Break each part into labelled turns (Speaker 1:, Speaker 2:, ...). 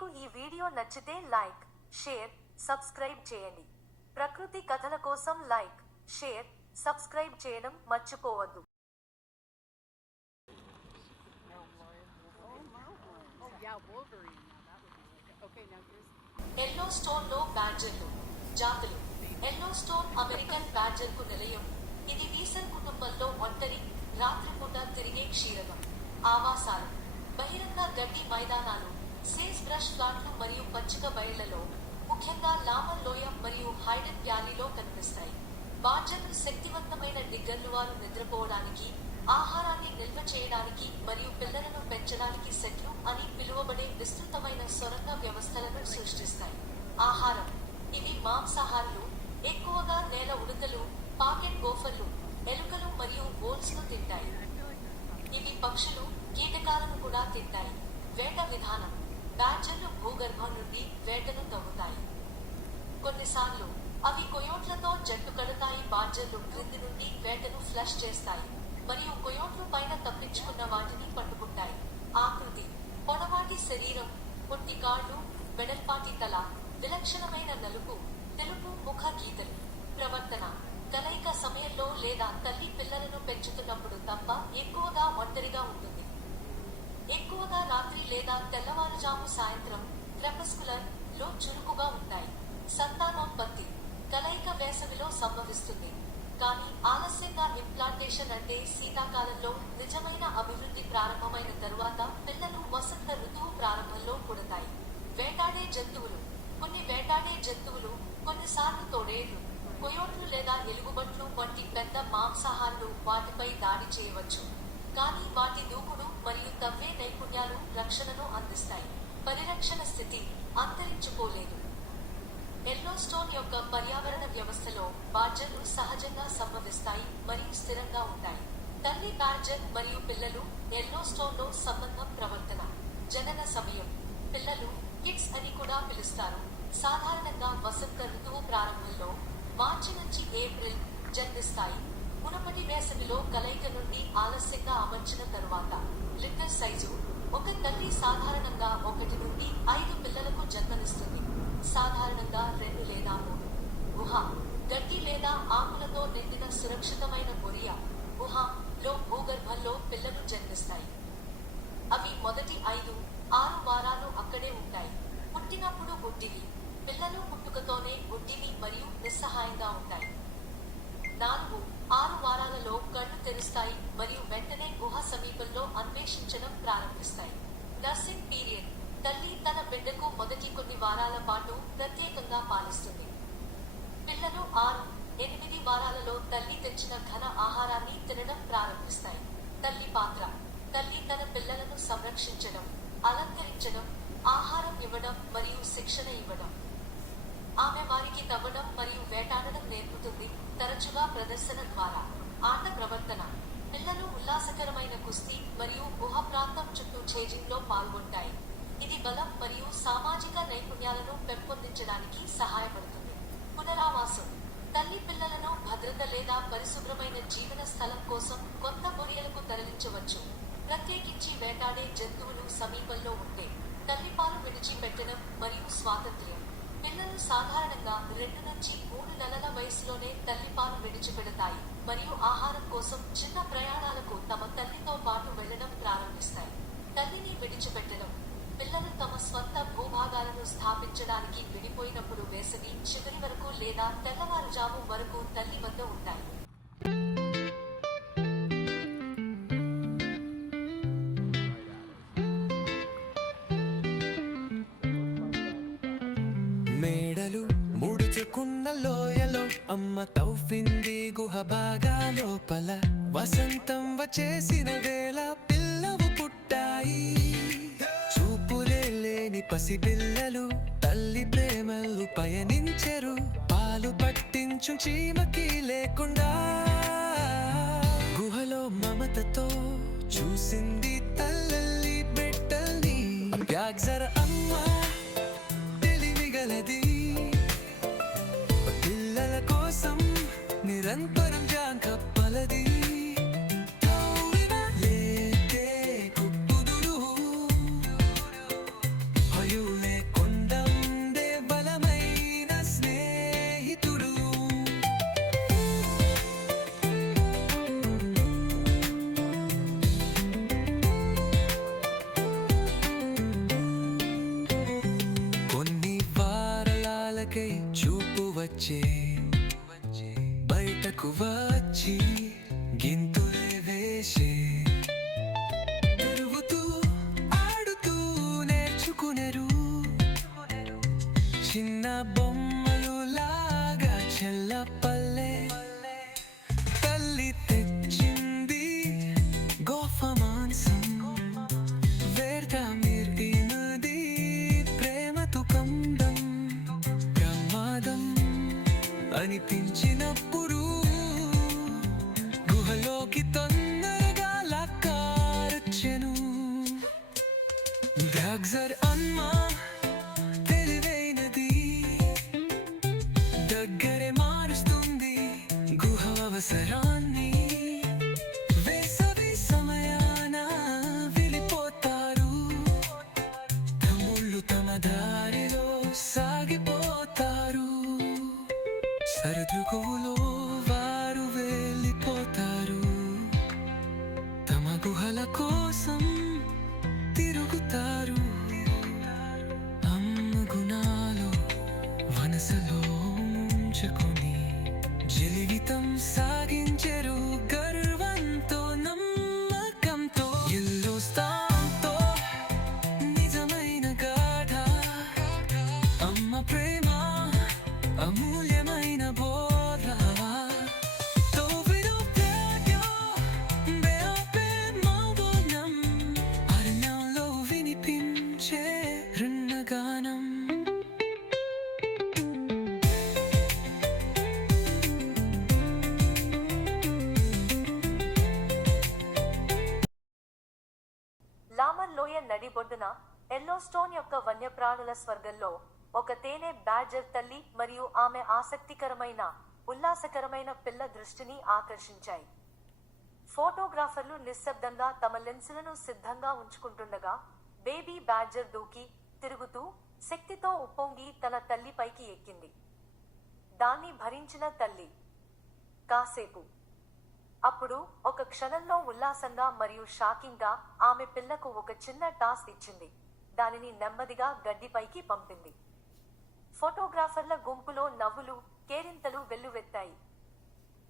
Speaker 1: మీకు ఈ వీడియో నచ్చితే లైక్ షేర్ సబ్స్క్రైబ్ చేయండి. ప్రకృతి కథల కోసం లైక్ షేర్ సబ్స్క్రైబ్ చేయడం మర్చిపోవద్దు. ఎల్లో స్టోన్లో బ్యాడ్జర్లు జాతులు. ఎల్లో స్టోన్ అమెరికన్ బ్యాడ్జర్కు నిలయం. ఇది వీసన్ కుటుంబంలో ఒంటరి రాత్రిపూట తిరిగే క్షీరకం. ఆవాసాలు. బహిరంగ గడ్డి మైదానాలు. సేస్ బ్రష్ ఫ్లాట్లు మరియు పచ్చిక బయళ్ళలో ముఖ్యంగా లామర్ లోయ మరియు హైడెన్ వ్యాలీలో కనిపిస్తాయి. బాడ్జర్లు శక్తివంతమైన డిగ్గర్లు వారు నిద్రపోవడానికి ఆహారాన్ని నిల్వ చేయడానికి మరియు పిల్లలను పెంచడానికి సెట్లు అని పిలువబడే విస్తృతమైన సొరంగ వ్యవస్థలను సృష్టిస్తాయి. ఆహారం ఇవి మాంసాహారులు ఎక్కువగా నేల ఉడతలు పాకెట్ గోఫర్లు ఎలుకలు మరియు బోల్స్ను తింటాయి. ఇవి పక్షులు కీటకాలను కూడా తింటాయి. వేట విధానం బ్యాడ్జర్లు భూగర్భం నుండి వేటను తవ్వుతాయి. కొన్నిసార్లు అవి కొయోట్లతో జట్టు కడతాయి బాడ్జర్లు క్రింది నుండి వేటను ఫ్లష్ చేస్తాయి మరియు కొయోట్లు పైన తప్పించుకున్న వాటిని పట్టుకుంటాయి. ఆకృతి పొడవాటి శరీరం పొట్టి కాళ్ళు వెడల్పాటి తల విలక్షణమైన నలుపు తెలుపు ముఖ గీతలు. ప్రవర్తన కలయిక సమయంలో లేదా తల్లి పిల్లలను పెంచుతున్నప్పుడు తప్ప ఎక్కువగా ఒంటరిగా ఉంటుంది ఎక్కువగా రాత్రి లేదా తెల్లవారుజాము సాయంత్రం క్రెపస్కులర్లో చురుకుగా ఉంటాయి. సంతానోత్పత్తి కలయిక వేసవిలో సంభవిస్తుంది. కానీ ఆలస్యంగా ఇంప్లాంటేషన్ అంటే శీతాకాలంలో నిజమైన అభివృద్ధి ప్రారంభమైన తరువాత పిల్లలు వసంత ఋతువు ప్రారంభంలో పుడతాయి. వేటాడే జంతువులు కొన్ని వేటాడే జంతువులు కొన్నిసార్లు తోడేళ్ళు కొయోట్లు లేదా ఎలుగుబంట్లు వంటి పెద్ద మాంసాహారులు వాటిపై దాడి చేయవచ్చు. కానీ వాటి దూకుడు మరియు తవ్వే నైపుణ్యాలు రక్షణను అందిస్తాయి. పరిరక్షణ స్థితి అంతరించుకోలేదు ఎల్లోస్టోన్ యొక్క పర్యావరణ వ్యవస్థలో బాడ్జర్లు సహజంగా సంభవిస్తాయి మరియు స్థిరంగా ఉంటాయి. తల్లి బాడ్జర్ మరియు పిల్లలు ఎల్లోస్టోన్లో సంబంధం ప్రవర్తన జనన సమయం. పిల్లలు కిడ్స్ అని కూడా పిలుస్తారు. సాధారణంగా వసంత ఋతువు ప్రారంభంలో మార్చి నుంచి ఏప్రిల్ జన్మిస్తాయి. మునపటి వేసవిలో కలయిక నుండి ఆలస్యంగా అమర్చిన తరువాత లిటర్ సైజు ఒక తల్లి సాధారణంగా ఒకటి నుండి ఐదు పిల్లలకు జన్మనిస్తుంది. సాధారణంగా రెండు లేదా మూడు. గుహ గడ్డి లేదా ఆకులతో నిండిన సురక్షితమైన బొరియా గుహ లో భూగర్భంలో పిల్లలు జన్మిస్తాయి. అవి మొదటి ఐదు ఆరు వారాలు అక్కడే ఉంటాయి. పుట్టినప్పుడు గుడ్డివి పిల్లలు పుట్టుకతోనే గుడ్డివి మరియు నిస్సహాయంగా ఉంటాయి. నాలుగు ఆరు వారాలలో కళ్ళు తెరుస్తాయి మరియు వెంటనే గుహ సమీపంలో అన్వేషించడం ప్రారంభిస్తాయి. నర్సింగ్ పీరియడ్ తల్లి తన బిడ్డకు మొదటి కొన్ని వారాల పాటు ప్రత్యేకంగా పాలిస్తుంది. పిల్లలు ఆరు ఎనిమిది వారాలలో తల్లి తెచ్చిన ఘన ఆహారాన్ని తినడం ప్రారంభిస్తాయి. తల్లి పాత్ర తల్లి తన పిల్లలను సంరక్షించడం అలంకరించడం ఆహారం ఇవ్వడం మరియు శిక్షణ ఇవ్వడం. ఆమె వారికి తవ్వడం మరియు వేటాడడం నేర్పుతుంది. తరచుగా ప్రదర్శన ద్వారా. ఆట ప్రవర్తన. పిల్లలు ఉల్లాసకరమైన కుస్తీ మరియు గుహ ప్రాంతం చుట్టూ చేజింగ్లో పాల్గొంటాయి. ఇది బలం మరియు సామాజిక నైపుణ్యాలను పెంపొందించడానికి సహాయపడుతుంది. పునరావాసం. తల్లి పిల్లలను భద్రత లేదా పరిశుభ్రమైన జీవన స్థలం కోసం కొత్త బొరియలకు తరలించవచ్చు. ప్రత్యేకించి వేటాడే జంతువులు సమీపంలో ఉంటే తల్లిపాలు విడిచిపెట్టడం మరియు స్వాతంత్ర్యం. పిల్లలు సాధారణంగా రెండు నుంచి మూడు నెలల వయసులోనే తల్లిపాలు విడిచిపెడతాయి మరియు ఆహారం కోసం చిన్న ప్రయాణాలకు తమ తల్లితో పాటు వెళ్ళడం ప్రారంభిస్తాయి. తల్లిని విడిచిపెట్టడం పిల్లలు తమ స్వంత భూభాగాలను స్థాపించడానికి విడిపోయినప్పుడు వేసవి చివరి వరకు లేదా తెల్లవారుజాము వరకు తల్లి వద్ద ఉంటాయి.
Speaker 2: ముడుచుకున్న లోయలో అమ్మ తవ్వింది గుహ బాగా లోపల. వసంతం వచ్చేసిన వేళ పిల్లవు పుట్టాయి. చూపులే లేని పసిపిల్లలు తల్లి ప్రేమలు పయనించెరు. పాలు పట్టించు చీమకి లేకుండా. గుహలో మమతతో చూసింది తల్లల్లి బిడ్డల్ని. వ్యాగ్జర కోసం నిరంతరం జాంకప్పలది తవ్విన
Speaker 1: যাচ্ছি কিন্তু ఎల్లోస్టోన్ యొక్క వన్యప్రాణుల స్వర్గంలో ఒక తేనె బ్యాడ్జర్ తల్లి మరియు ఆమె ఆసక్తికరమైన ఉల్లాసకరమైన పిల్ల దృష్టిని ఆకర్షించాయి. ఫోటోగ్రాఫర్లు నిశ్శబ్దంగా తమ లెన్సులను సిద్ధంగా ఉంచుకుంటుండగా బేబీ బ్యాడ్జర్ దూకి తిరుగుతూ శక్తితో ఉప్పొంగి తన తల్లిపైకి ఎక్కింది. దాన్ని భరించిన తల్లి కాసేపు అప్పుడు ఒక క్షణంలో ఉల్లాసంగా మరియు షాకింగ్గా ఆమె పిల్లకు ఒక చిన్న టాస్క్ ఇచ్చింది. దానిని నెమ్మదిగా గడ్డిపైకి పంపింది. ఫోటోగ్రాఫర్ల గుంపులో నవ్వులు కేరింతలు వెల్లువెత్తాయి.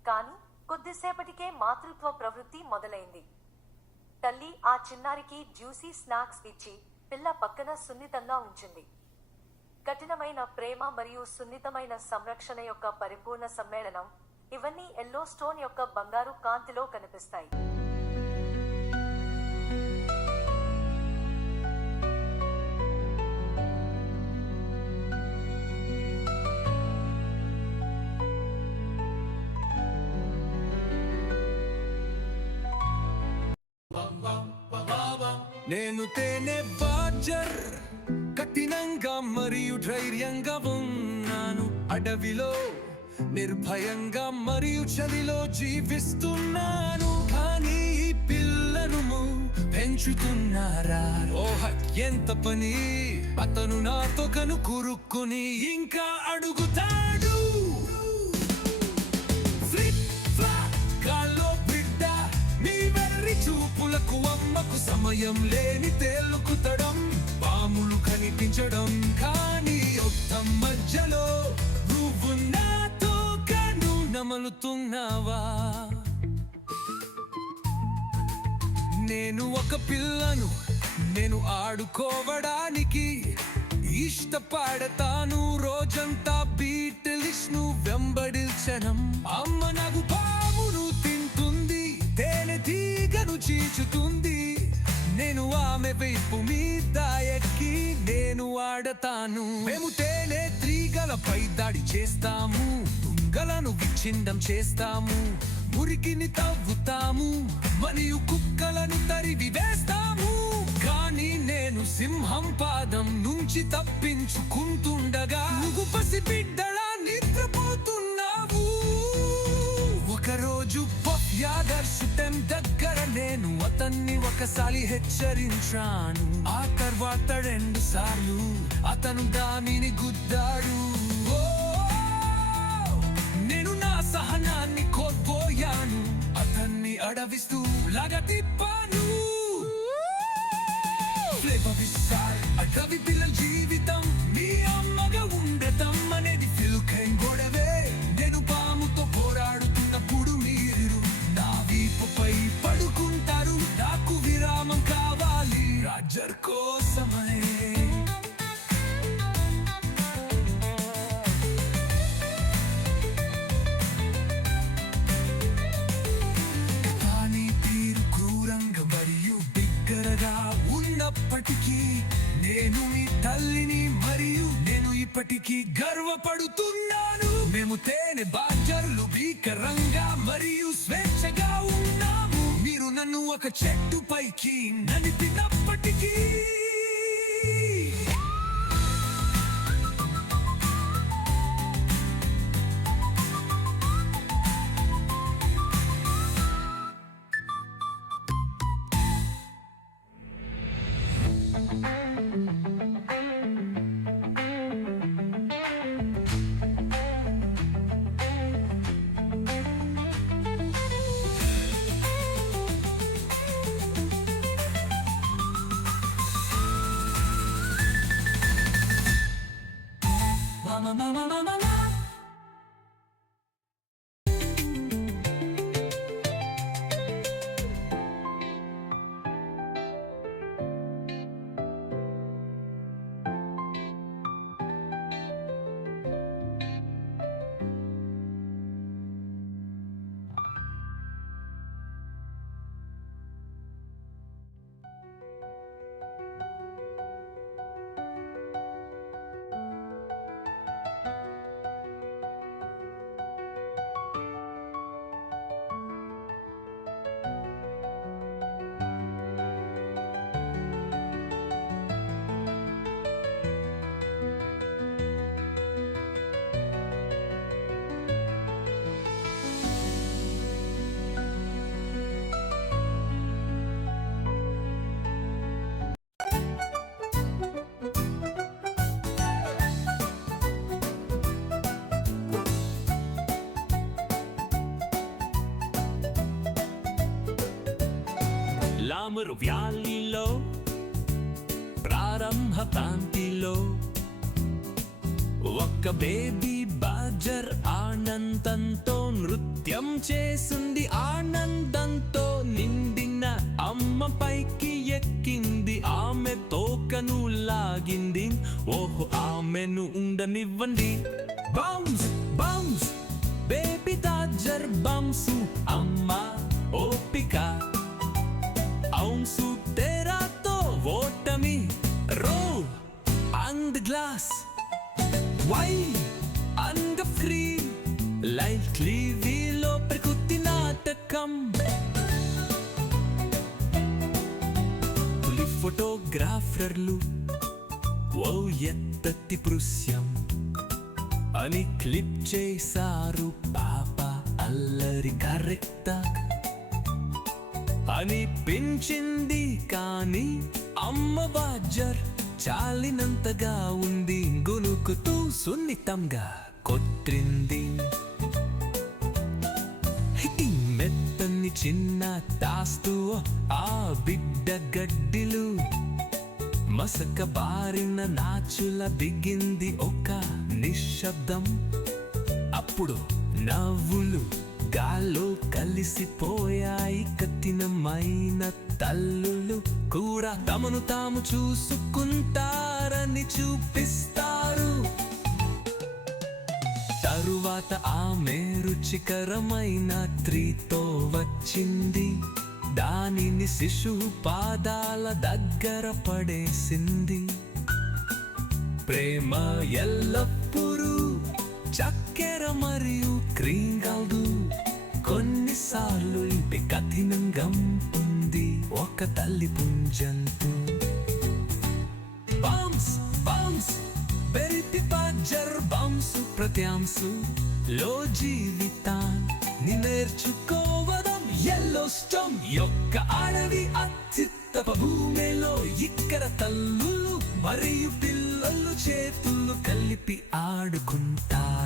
Speaker 1: కాని కొద్దిసేపటికే మాతృత్వ ప్రవృత్తి మొదలైంది. తల్లి ఆ చిన్నారికి జ్యూసీ స్నాక్స్ ఇచ్చి పిల్ల పక్కన సున్నితంగా ఉంచింది. కఠినమైన ప్రేమ మరియు సున్నితమైన సంరక్షణ యొక్క పరిపూర్ణ సమ్మేళనం ఇవన్నీ ఎల్లో స్టోన్ యొక్క బంగారు కాంతిలో కనిపిస్తాయి.
Speaker 2: నేను తేనె బాజర్ కఠినంగా మరియు ధైర్యంగా ఉన్నాను. అడవిలో నిర్భయంగా మరియు చలిలో జీవిస్తున్నాను కానీ ఈ పిల్లను పెంచుతున్నారా? ఓహ ఎంత పని! అతను నాతో కను కురుక్కుని ఇంకా అడుగుతాడు. బిడ్డ చూపులకు అమ్మకు సమయం లేని తేలుకుతడం పాములు కనిపించడం కానీ యుద్ధం మధ్యలో నువ్వు నాతో నమలుతున్నావా? నేను ఒక పిల్లను నేను ఆడుకోవడానికి ఇష్టపడతాను. రోజంతా బీటలిస్ను వెంబడిల్చనం అమ్మ నాకు పామును తింటుంది తేనె తీగను చీచుతుంది. నేను ఆమె వైపు మీద దాయకి నేను ఆడతాను. మేము తేనె తీగలపై దాడి చేస్తాము. తుంగలను విచ్ఛిన్నం చేస్తాము. మురికిని తవ్వుతాము. మరియు కుక్కలను తరివి వేస్తాము. కానీ నేను సింహం పాదం నుంచి తప్పించుకుంటుండగా నువ్వు పసిబిడ్డలా నిద్రపోతున్నావు. ఒకరోజు యాదర్శితం దగ్గర నేను అతన్ని ఒకసారి హెచ్చరించాను. ఆ తర్వాత రెండు సార్లు అతను దానిని గుద్దాడు. ఓ! నేను నా సహనాన్ని కోల్పోయాను. అతన్ని అడవిస్తూ లాగా నేను ఈ తల్లిని మరియు నేను
Speaker 3: ఇప్పటికీ గర్వపడుతున్నాను. మేము తేనె బాజర్లు భీకరంగా మరియు స్వేచ్ఛగా ఉన్నాము. మీరు నన్ను ఒక చెట్టు పైకి నడిపినప్పటికీ
Speaker 2: లామురు వ్యాలీలో ప్రారంభ ప్రాంతిలో ఒక్క బేబీ బాజర్ ఆనందంతో నృత్యం చేసింది ఆనందంతో నిండిన అమ్మ పైకి ఎక్కింది. ఆమె తోకను లాగింది. ఓహో ఆమెను ఉండనివ్వండి. బౌన్స్ బౌన్స్ బేబీ తాజర్ బౌన్స్ అమ్మ ఓపిక. ఔన్సు తేరాతో ఓటమి roll and glass why and free lightly వీలో ప్రకృతి నాటకం తొలి ఫోటోగ్రాఫర్లు ఓ ఎత్తటి దృశ్యం అని క్లిప్ చేశారు పాప అల్లరి కరెక్టా అనిపించింది కానీ అమ్మ బాజర్ చాలినంతగా ఉంది గునుకుతూ సున్నితంగా కొట్టింది. మెత్తని చిన్న తాస్తూ ఆ బిడ్డ గడ్డిలు మసక బారిన నాచుల దిగింది ఒక నిశ్శబ్దం. అప్పుడు నవ్వులు గాల్లో కలిసిపోయాయి కఠినమైన తల్లులు కూడా తమను తాము చూసుకుంటారని చూపిస్తారు. తరువాత ఆమె రుచికరమైన త్రీతో వచ్చింది. దానిని శిశువు పాదాల దగ్గర పడేసింది. ప్రేమ ఎల్లప్పుడూ చక్కెర మరియు క్రీం కాదు. కొన్నిసార్లు ఇంటి కఠినంగా ఉంది ఒక తల్లి పుంజంతు. బాంస్ బాంస్ బెరిటి పాజర్ బాంస్ ప్రత్యాంశు. లో జీవితాన్ని నేర్చుకోవడం ఎల్లో స్టమ్. యొక్క అడవి అత్యుత్తమ భూమిలో ఇక్కడ తల్లులు మరియు పిల్లలు చేతులు కలిపి ఆడుకుంటారు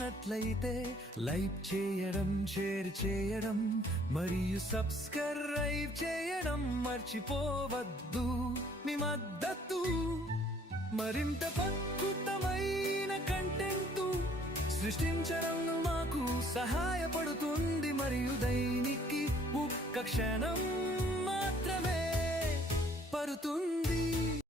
Speaker 2: నచ్చినట్లయితే లైక్ చేయడం షేర్ చేయడం మరియు సబ్స్క్రైబ్ చేయడం మర్చిపోవద్దు. మీ మద్దతు మరింత అద్భుతమైన కంటెంట్ సృష్టించడం మాకు సహాయపడుతుంది. మరియు దైనికి ఒక్క క్షణం మాత్రమే పరుతుంది.